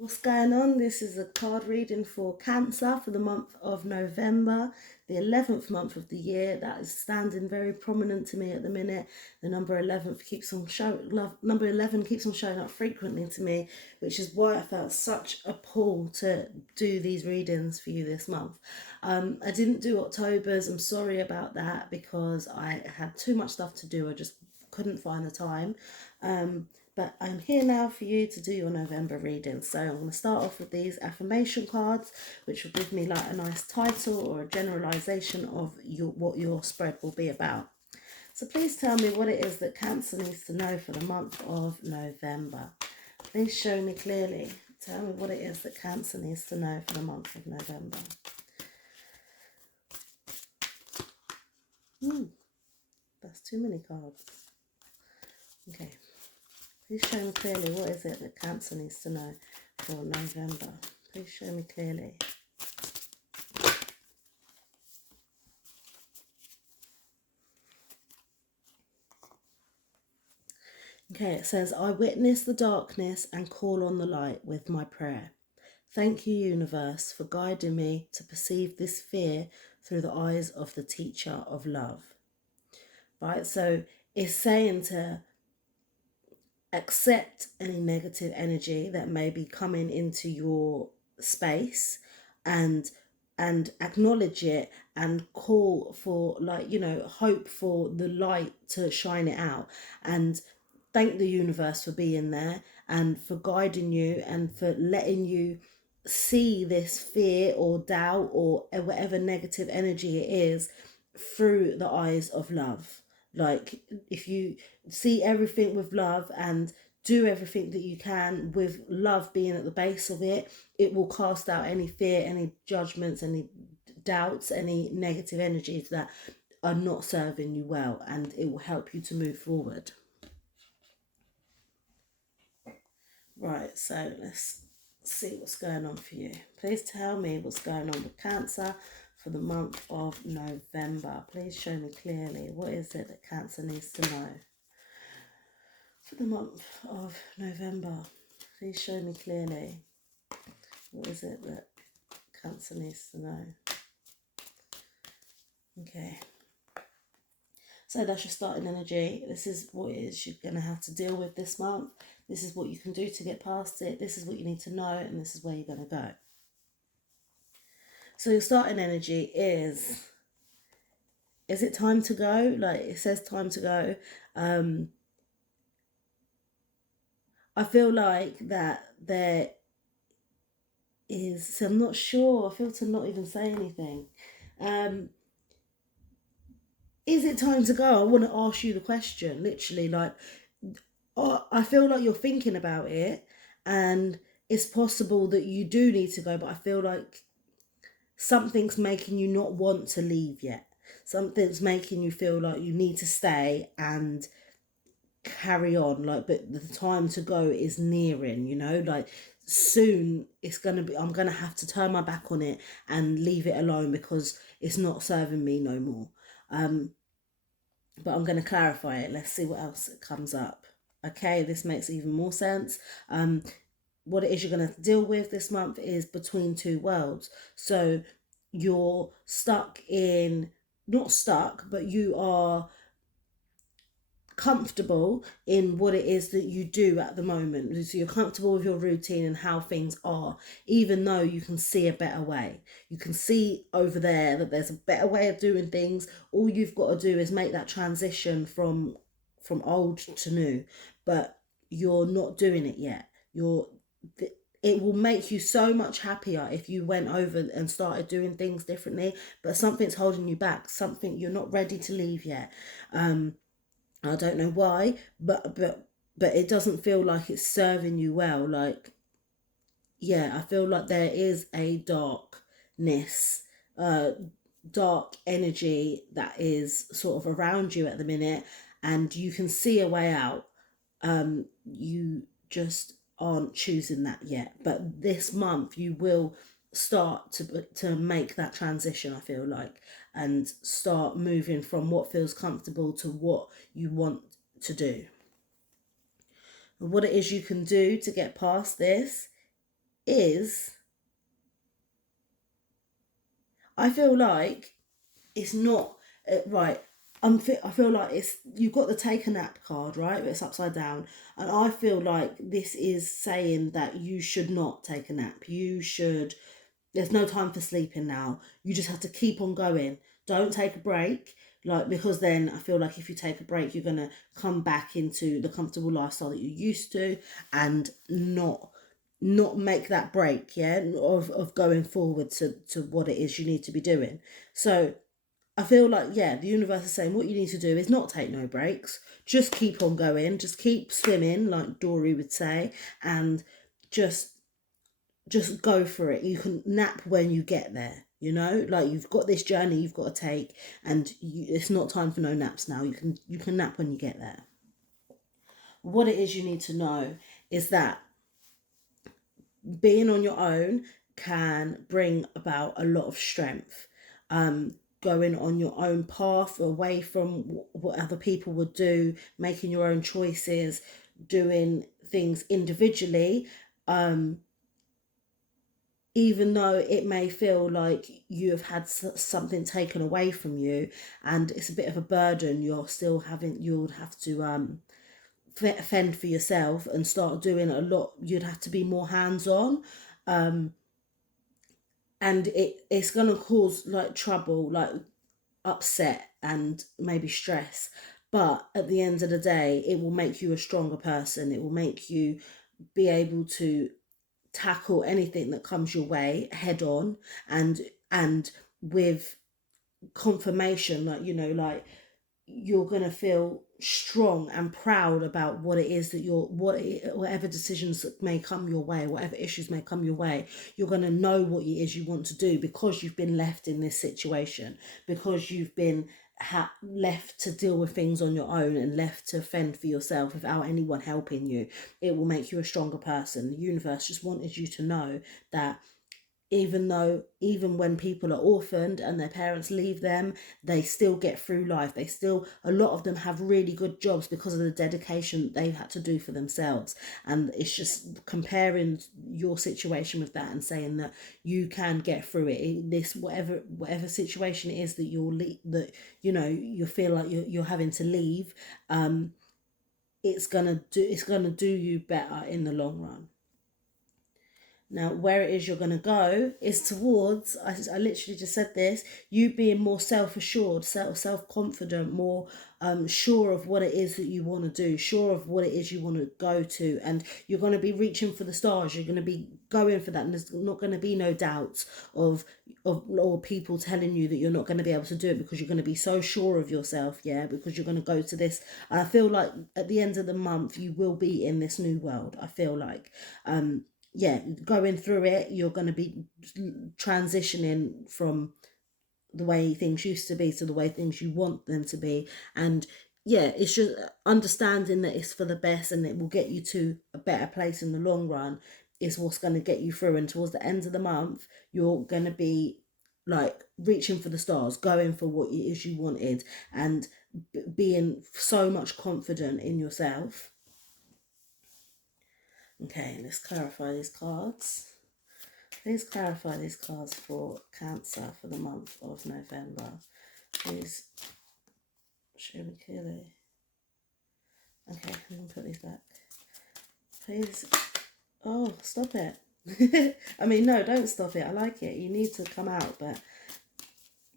What's going on? This is a card reading for Cancer for the month of November, the 11th month of the year. That is standing very prominent to me at the minute. The number 11 keeps on showing up frequently to me, which is why I felt such a pull to do these readings for you this month. I didn't do October's. I'm sorry about that because I had too much stuff to do. I just couldn't find the time. But I'm here now for you to do your November reading. So I'm going to start off with these affirmation cards, which will give me like a nice title or a generalization of what your spread will be about. So please tell me what it is that Cancer needs to know for the month of November. Please show me clearly. Tell me what it is that Cancer needs to know for the month of November. That's too many cards. Okay. Please show me clearly what is it that Cancer needs to know for November. Please show me clearly. Okay, it says, I witness the darkness and call on the light with my prayer. Thank you, universe, for guiding me to perceive this fear through the eyes of the teacher of love. Right, so it's saying to accept any negative energy that may be coming into your space and acknowledge it and call for, like, hope for the light to shine it out, and thank the universe for being there and for guiding you and for letting you see this fear or doubt or whatever negative energy it is through the eyes of love. Like, if you see everything with love and do everything that you can with love being at the base of it, it will cast out any fear, any judgments, any doubts, any negative energies that are not serving you well, and it will help you to move forward. Right, so let's see what's going on for you. Please tell me what's going on with Cancer for the month of November. Please show me clearly what is it that Cancer needs to know for the month of November. Please show me clearly what is it that Cancer needs to know. Okay. So that's your starting energy. This is what it is you're going to have to deal with this month. This is what you can do to get past it. This is what you need to know, and this is where you're going to go. So your starting energy is it time to go? Like, it says time to go. I feel like that there is, so I'm not sure. I feel to not even say anything. Is it time to go? I want to ask you the question, literally. Like, I feel like you're thinking about it, and it's possible that you do need to go, but I feel like something's making you not want to leave yet. Something's making you feel like you need to stay and carry on, like, but the time to go is nearing, like soon it's gonna be, I'm gonna have to turn my back on it and leave it alone because it's not serving me no more. But I'm going to clarify it. Let's see what else comes up. Okay, this makes even more sense. What it is you're going to deal with this month is between two worlds. So you're stuck in, not stuck, but you are comfortable in what it is that you do at the moment. So you're comfortable with your routine and how things are, even though you can see a better way. You can see over there that there's a better way of doing things. All you've got to do is make that transition from old to new, but you're not doing it yet. It will make you so much happier if you went over and started doing things differently, but something's holding you back. Something, you're not ready to leave yet. I don't know why, but it doesn't feel like it's serving you well. Like, yeah, I feel like there is a darkness, dark energy that is sort of around you at the minute, and you can see a way out. You just aren't choosing that yet, but this month you will start to make that transition, I feel like, and start moving from what feels comfortable to what you want to do. And what it is you can do to get past this is, I feel like it's not right. I feel like it's, you've got the take a nap card, right? But it's upside down, and I feel like this is saying that you should not take a nap. You should. There's no time for sleeping now. You just have to keep on going. Don't take a break, like, because then I feel like if you take a break, you're gonna come back into the comfortable lifestyle that you're used to, and not make that break, yeah, of going forward to what it is you need to be doing. So I feel like, yeah, the universe is saying what you need to do is not take no breaks. Just keep on going. Just keep swimming, like Dory would say, and just just go for it. You can nap when you get there. You know, like, you've got this journey you've got to take, and it's not time for no naps now. You can nap when you get there. What it is you need to know is that being on your own can bring about a lot of strength. Going on your own path, away from what other people would do, making your own choices, doing things individually, um, even though it may feel like you have had something taken away from you and it's a bit of a burden, you'll have to fend for yourself and start doing a lot. You'd have to be more hands on, um, and it's gonna cause like trouble, like upset and maybe stress. But at the end of the day, it will make you a stronger person. It will make you be able to tackle anything that comes your way head on, and with confirmation, like, like, you're gonna feel strong and proud about what it is that whatever decisions that may come your way, whatever issues may come your way, you're gonna know what it is you want to do, because you've been left in this situation, because you've been left to deal with things on your own and left to fend for yourself without anyone helping you. It will make you a stronger person. The universe just wanted you to know that even when people are orphaned and their parents leave them, they still get through life. A lot of them have really good jobs because of the dedication that they've had to do for themselves. And it's just comparing your situation with that and saying that you can get through it. This whatever situation it is that you feel like you're having to leave, it's gonna do you better in the long run. Now, where it is you're going to go is towards, I literally just said this, you being more self assured, self confident, more sure of what it is that you want to do, sure of what it is you want to go to. And you're going to be reaching for the stars. You're going to be going for that. And there's not going to be no doubts or people telling you that you're not going to be able to do it, because you're going to be so sure of yourself, yeah, because you're going to go to this. And I feel like at the end of the month, you will be in this new world. I feel like. Yeah, going through it, you're going to be transitioning from the way things used to be to the way things you want them to be. And yeah, it's just understanding that it's for the best and it will get you to a better place in the long run is what's going to get you through. And towards the end of the month, you're going to be like reaching for the stars, going for what it is you wanted, and being so much confident in yourself. Okay, let's clarify these cards. Please clarify these cards for Cancer for the month of November. Please show me clearly. Okay, I'm going to put these back. Please. Oh, stop it. I mean, no, don't stop it. I like it. You need to come out, but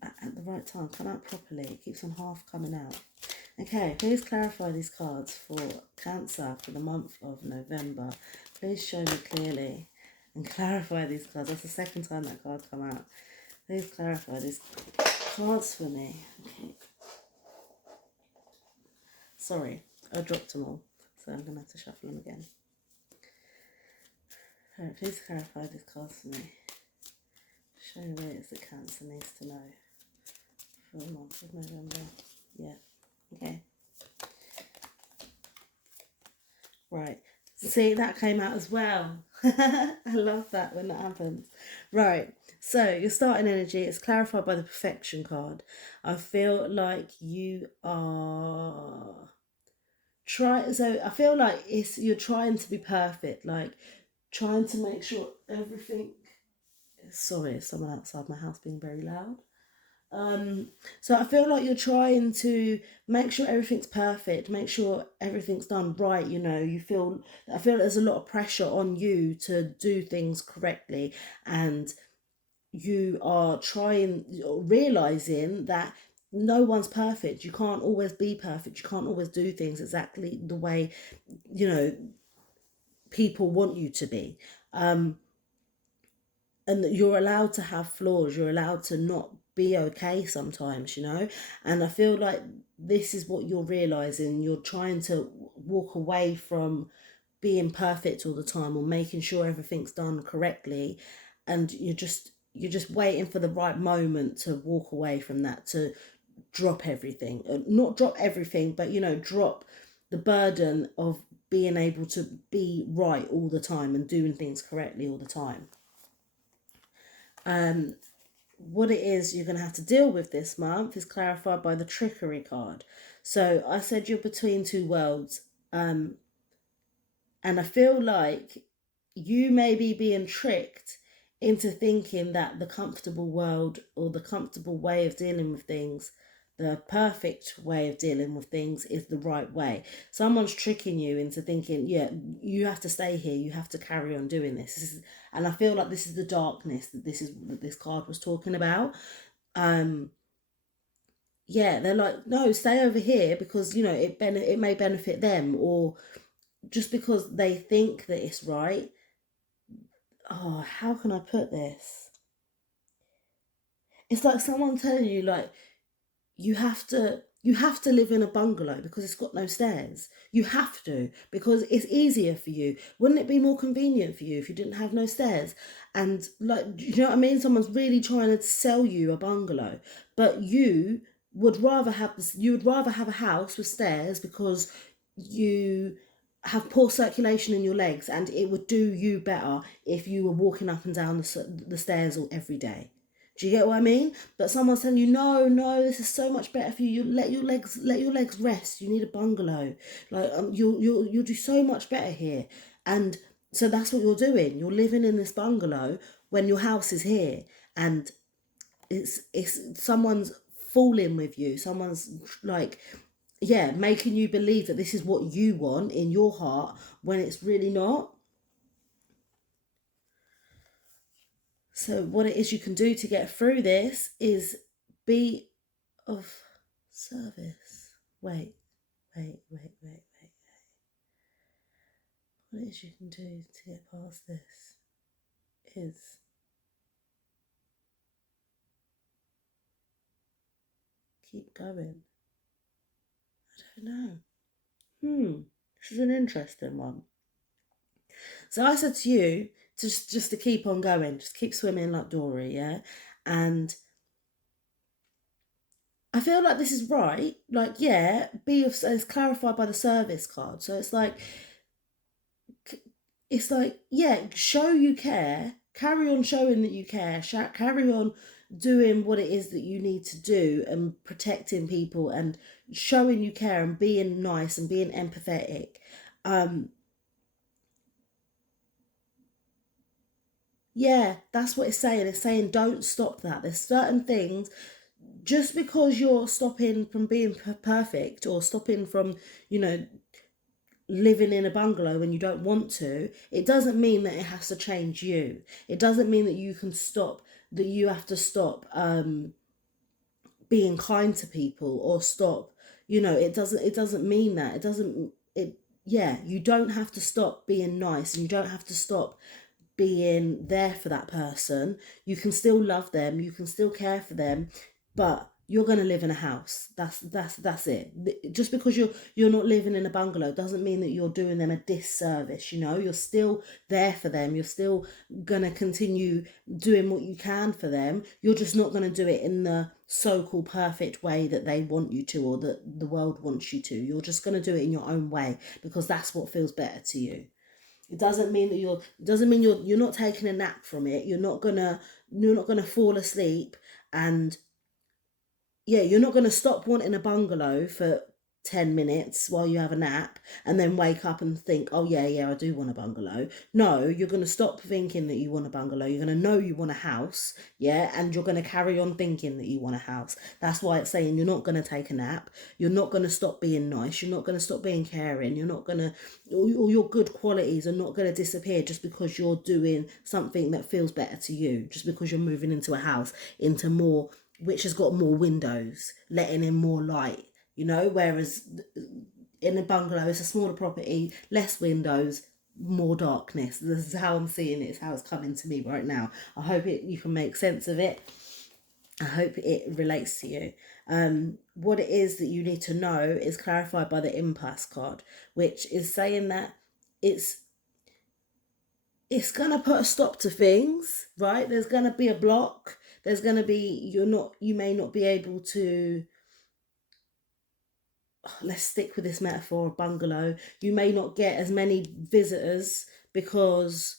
at the right time. Come out properly. It keeps on half coming out. Okay, please clarify these cards for Cancer for the month of November. Please show me clearly and clarify these cards. That's the second time that card come out. Please clarify these cards for me. Okay. Sorry, I dropped them all, so I'm going to have to shuffle them again. Alright, please clarify these cards for me. Show me what it is that Cancer needs to know for the month of November. Yeah. Okay. Right. See, that came out as well. I love that when that happens. Right. So your starting energy is clarified by the perfection card. I feel like you are I feel like you're trying to be perfect. Like, trying to make sure everything. Sorry, it's someone outside my house being very loud. So I feel like you're trying to make sure everything's perfect, make sure everything's done right. I feel like there's a lot of pressure on you to do things correctly, and you are realizing that no one's perfect. You can't always be perfect. You can't always do things exactly the way, you know, people want you to be. And that you're allowed to have flaws. You're allowed to not be okay sometimes. And I feel like this is what you're realizing. You're trying to walk away from being perfect all the time, or making sure everything's done correctly, and you're just waiting for the right moment to walk away from that, to drop everything. Not drop everything, but drop the burden of being able to be right all the time and doing things correctly all the time. What it is you're going to have to deal with this month is clarified by the trickery card. So I said you're between two worlds, and I feel like you may be being tricked into thinking that the comfortable world, or the comfortable way of dealing with things, the perfect way of dealing with things, is the right way. Someone's tricking you into thinking, yeah, you have to stay here, you have to carry on doing this. And I feel like this is the darkness that this card was talking about. Yeah, they're like, no, stay over here, because it may benefit them, or just because they think that it's right. Oh, how can I put this? It's like someone telling you, like, you have to live in a bungalow because it's got no stairs. You have to, because it's easier for you. Wouldn't it be more convenient for you if you didn't have no stairs? And, like, you know what I mean? Someone's really trying to sell you a bungalow, but you would rather have a house with stairs, because you have poor circulation in your legs, and it would do you better if you were walking up and down the stairs all every day. Do you get what I mean? But someone's telling you, no, no, this is so much better for you. You let your legs rest. You need a bungalow. Like, you'll do so much better here. And so that's what you're doing. You're living in this bungalow when your house is here, and it's someone's fooling with you. Someone's, like, yeah, making you believe that this is what you want in your heart, when it's really not. So what it is you can do to get through this is be of service. Wait, wait, wait, wait, wait. What it is you can do to get past this is keep going. I don't know. This is an interesting one. So I said to you, just to keep on going, just keep swimming like Dory, yeah? And I feel like this is right. Like, yeah, it's clarified by the service card. So it's like, yeah, show you care, carry on showing that you care, carry on doing what it is that you need to do, and protecting people, and showing you care, and being nice, and being empathetic. Um, yeah, that's what it's saying. It's saying don't stop that. There's certain things, just because you're stopping from being perfect, or stopping from, living in a bungalow when you don't want to, it doesn't mean that it has to change you. It doesn't mean that you have to stop being kind to people, or stop, it doesn't mean that. It doesn't it Yeah, you don't have to stop being nice, and you don't have to stop being there for that person. You can still love them, you can still care for them, but you're going to live in a house. That's it. Just because you're not living in a bungalow doesn't mean that you're doing them a disservice. You're still there for them. You're still going to continue doing what you can for them. You're just not going to do it in the so-called perfect way that they want you to, or that the world wants you to. You're just going to do it in your own way, because that's what feels better to you. It doesn't mean that you're not taking a nap from it. You're not gonna fall asleep, and yeah, you're not gonna stop wanting a bungalow for 10 minutes while you have a nap and then wake up and think, oh yeah, I do want a bungalow. No, you're going to stop thinking that you want a bungalow. You're going to know you want a house, yeah, and you're going to carry on thinking that you want a house. That's why it's saying you're not going to take a nap. You're not going to stop being nice. You're not going to stop being caring. You're not going to, all your good qualities are not going to disappear just because you're doing something that feels better to you, just because you're moving into a house, into more, which has got more windows, letting in more light. You know, whereas in a bungalow, it's a smaller property, less windows, more darkness. This is how I'm seeing it. It's how it's coming to me right now. I hope you can make sense of it. I hope it relates to you. What it is that you need to know is clarified by the impasse card, which is saying that it's gonna put a stop to things, right? There's gonna be a block. There's gonna be, you may not be able to, let's stick with this metaphor of bungalow. You may not get as many visitors because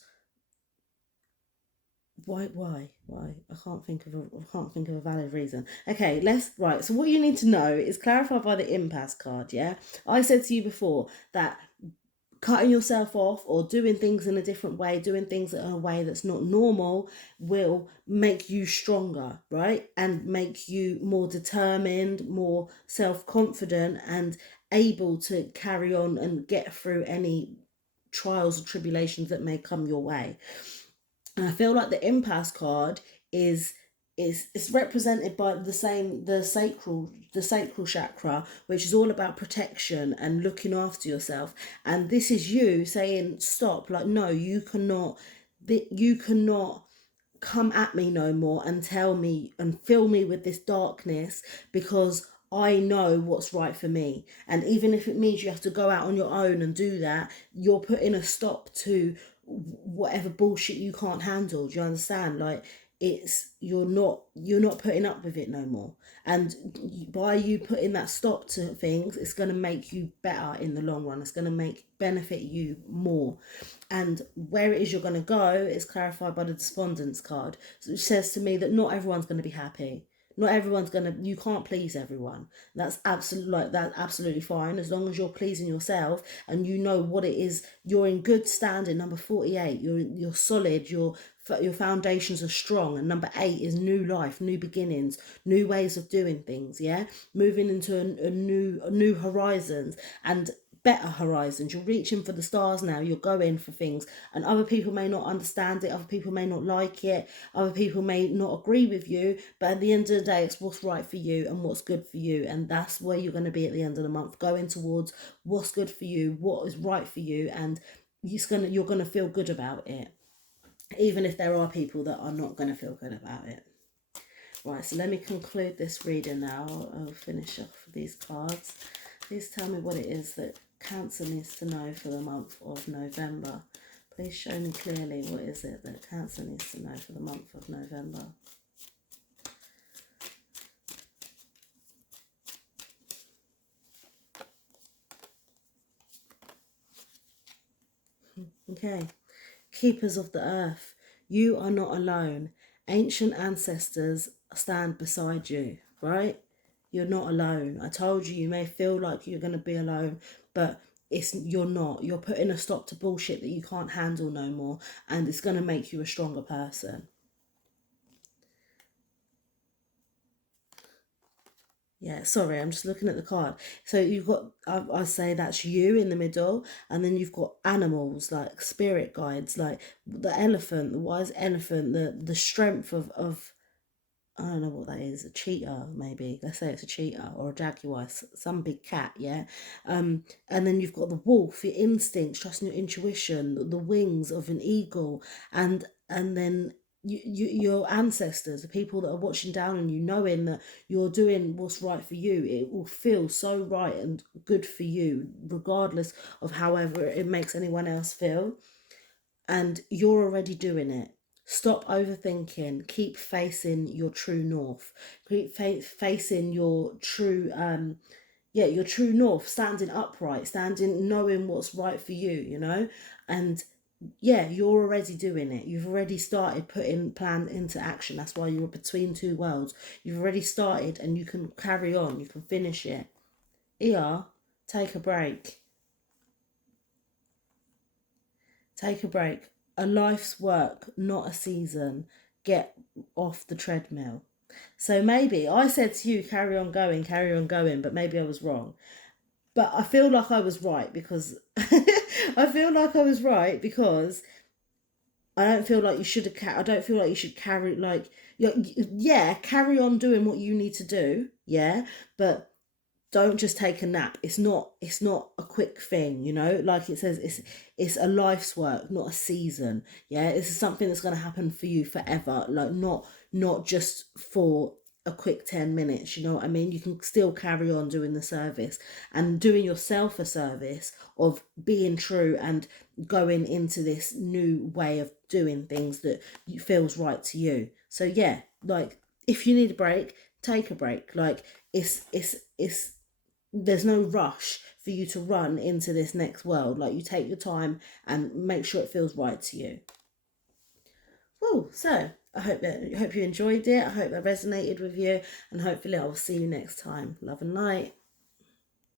why? I can't think of a valid reason. Okay, right. So what you need to know is clarified by the impasse card. Yeah, I said to you before that cutting yourself off or doing things in a different way, doing things in a way that's not normal, will make you stronger, right? And make you more determined, more self-confident, and able to carry on and get through any trials and tribulations that may come your way. And I feel like the impasse card is is represented by the sacral chakra, which is all about protection and looking after yourself. And this is you saying stop, like, no, you cannot come at me no more and tell me and fill me with this darkness, because I know what's right for me. And even if it means you have to go out on your own and do that, you're putting a stop to whatever bullshit you can't handle. Do you understand? Like, you're not putting up with it no more. And by you putting that stop to things, it's going to make you better in the long run. It's going to benefit you more. And where it is you're going to go is clarified by the despondence card, which says to me that not everyone's going to be happy. Not everyone's you can't please everyone. That's absolutely fine, as long as you're pleasing yourself and you know what it is. You're in good standing. Number 48, you're solid. Your foundations are strong. And number 8 is new life, new beginnings, new ways of doing things. Yeah, moving into a new horizons and better horizons. You're reaching for the stars now. You're going for things, and other people may not understand it. Other people may not like it. Other people may not agree with you. But at the end of the day, it's what's right for you and what's good for you, and that's where you're going to be at the end of the month, going towards what's good for you, what is right for you, and you're gonna feel good about it, even if there are people that are not going to feel good about it. Right, so let me conclude this reading now. I'll finish off these cards. Please tell me what it is that Cancer needs to know for the month of November. Please show me clearly what is it that Cancer needs to know for the month of November. Okay. Keepers of the earth, you are not alone. Ancient ancestors stand beside you, right? You're not alone. I told you may feel like you're going to be alone, but you're not. You're putting a stop to bullshit that you can't handle no more, and it's going to make you a stronger person. Yeah, sorry, I'm just looking at the card. So you've got, I say that's you in the middle, and then you've got animals like spirit guides, like the elephant, the wise elephant, the strength of I don't know what that is, a cheetah maybe. Let's say it's a cheetah or a jaguar, some big cat, yeah. And then you've got the wolf, your instincts, trusting your intuition, the wings of an eagle, and then your ancestors, the people that are watching down on you, knowing that you're doing what's right for you. It will feel so right and good for you, regardless of however it makes anyone else feel. And you're already doing it. Stop overthinking. Keep facing your true north. Keep facing your true your true north, standing upright, standing knowing what's right for you, and yeah, you're already doing it. You've already started putting plan into action. That's why you're between two worlds. You've already started, and you can carry on. You can finish it. Yeah. Take a break. Take a break. A life's work, not a season. Get off the treadmill. So maybe I said to you, carry on going, but maybe I was wrong. But I feel like I was right because I feel like I was right because I don't feel like you should have. I don't feel like you should carry like yeah, carry on doing what you need to do. Yeah, but don't just take a nap. It's not a quick thing, you know. Like it says, it's a life's work, not a season. Yeah, this is something that's going to happen for you forever. Like not just for a quick 10 minutes, you know what I mean? You can still carry on doing the service and doing yourself a service of being true and going into this new way of doing things that feels right to you. So yeah, like if you need a break, take a break. Like it's there's no rush for you to run into this next world. Like you take your time and make sure it feels right to you. Well, so I hope you enjoyed it. I hope that resonated with you, and hopefully I will see you next time. Love and light.